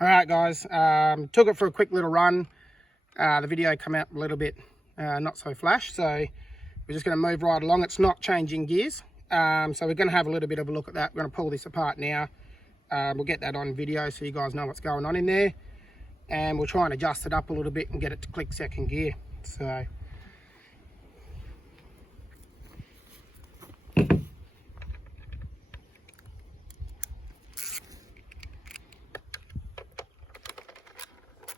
All right, guys, took it for a quick little run. The video came out a little bit not so flash, so we're just going to move right along. It's not changing gears, so we're going to have a little bit of a look at that. We're going to pull this apart now. We'll get that on video so you guys know what's going on in there, and we'll try and adjust it up a little bit and get it to click second gear. So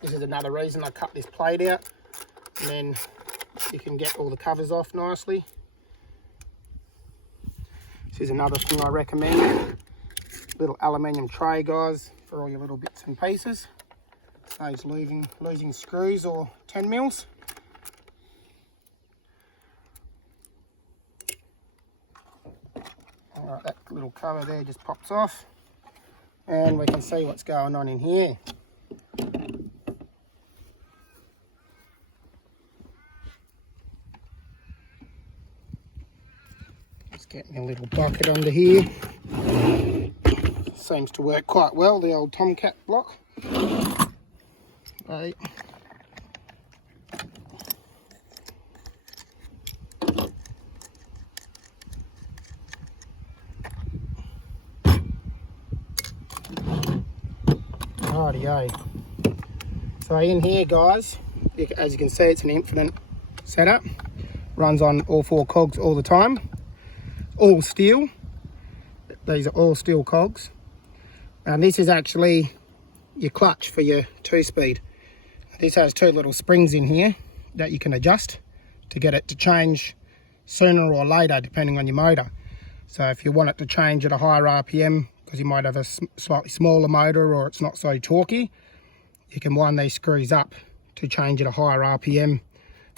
this is another reason I cut this plate out, and then you can get all the covers off nicely. This is another thing I recommend. Little aluminium tray, guys, for all your little bits and pieces. Saves losing screws or 10 mils. Alright, that little cover there just pops off, and we can see what's going on in here. Getting a little bucket under here. Seems to work quite well, the old Tomcat block. Right. Rightio. So in here, guys, as you can see, it's an infinite setup. Runs on all 4 cogs all the time. All steel. These are all steel cogs, and this is actually your clutch for your 2-speed. This has 2 little springs in here that you can adjust to get it to change sooner or later depending on your motor. So if you want it to change at a higher RPM because you might have a slightly smaller motor or it's not so torquey, you can wind these screws up to change at a higher RPM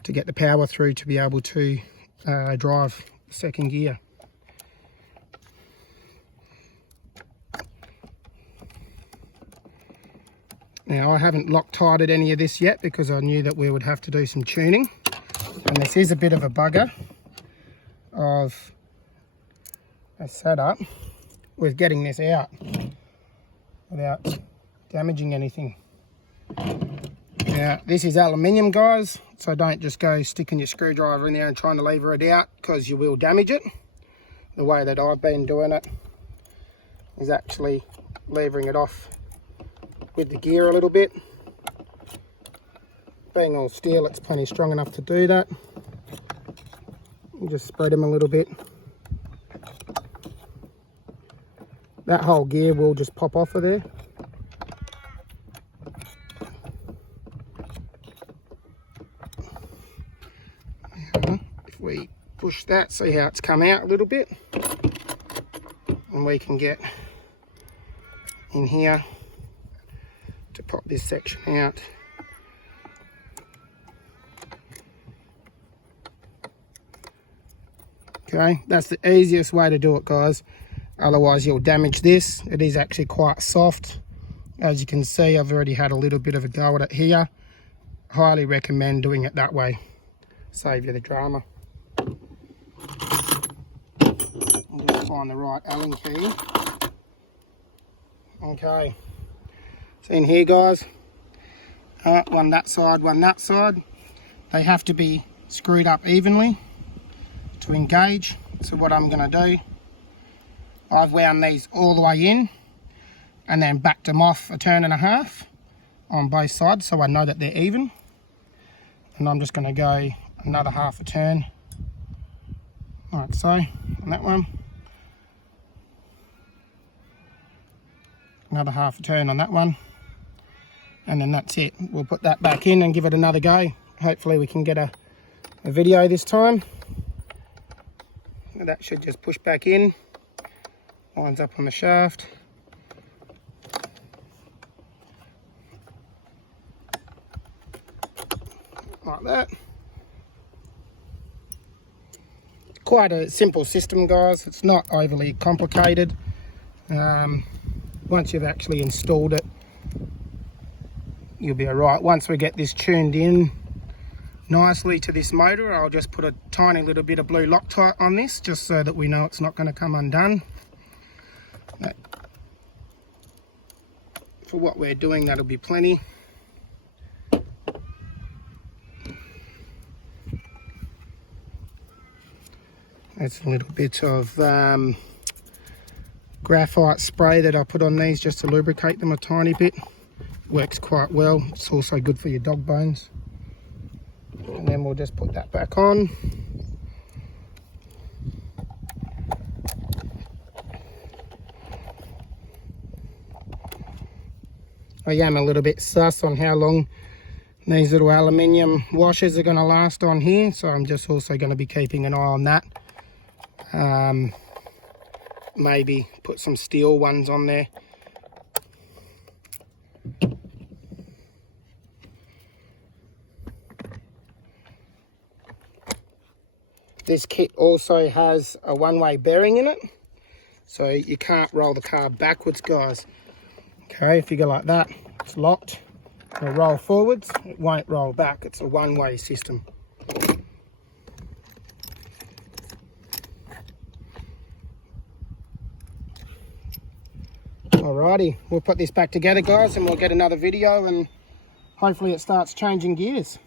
to get the power through to be able to drive second gear. Now, I haven't Loctited any of this yet because I knew that we would have to do some tuning. And this is a bit of a bugger of a setup with getting this out without damaging anything. Now, this is aluminium, guys, so don't just go sticking your screwdriver in there and trying to lever it out because you will damage it. The way that I've been doing it is actually levering it off with the gear a little bit. Being all steel, it's plenty strong enough to do that. You just spread them a little bit. That whole gear will just pop off of there. Now, if we push that, see how it's come out a little bit, and we can get in here to pop this section out. Okay, that's the easiest way to do it, guys. Otherwise you'll damage this. It is actually quite soft. As you can see, I've already had a little bit of a go at it here. Highly recommend doing it that way. Save you the drama. I'll just find the right Allen key. Okay. So in here, guys, one that side, one that side. They have to be screwed up evenly to engage. So what I'm going to do, I've wound these all the way in and then backed them off a turn and a half on both sides so I know that they're even. And I'm just going to go another half a turn, like so, on that one. Another half a turn on that one. And then that's it. We'll put that back in and give it another go. Hopefully we can get a video this time. That should just push back in. Lines up on the shaft. Like that. Quite a simple system, guys. It's not overly complicated. Once you've actually installed it, you'll be alright. Once we get this tuned in nicely to this motor, I'll just put a tiny little bit of blue Loctite on this just so that we know it's not going to come undone. for what we're doing, that'll be plenty. That's a little bit of graphite spray that I put on these just to lubricate them a tiny bit. Works quite well. It's also good for your dog bones. And then we'll just put that back on. I am a little bit sus on how long these little aluminium washers are going to last on here, so I'm just also going to be keeping an eye on that. Maybe put some steel ones on there. This kit also has a one-way bearing in it, so you can't roll the car backwards, guys. Okay, if you go like that, it's locked. It'll roll forwards, it won't roll back. It's a one-way system. Alrighty, we'll put this back together, guys, and we'll get another video and hopefully it starts changing gears.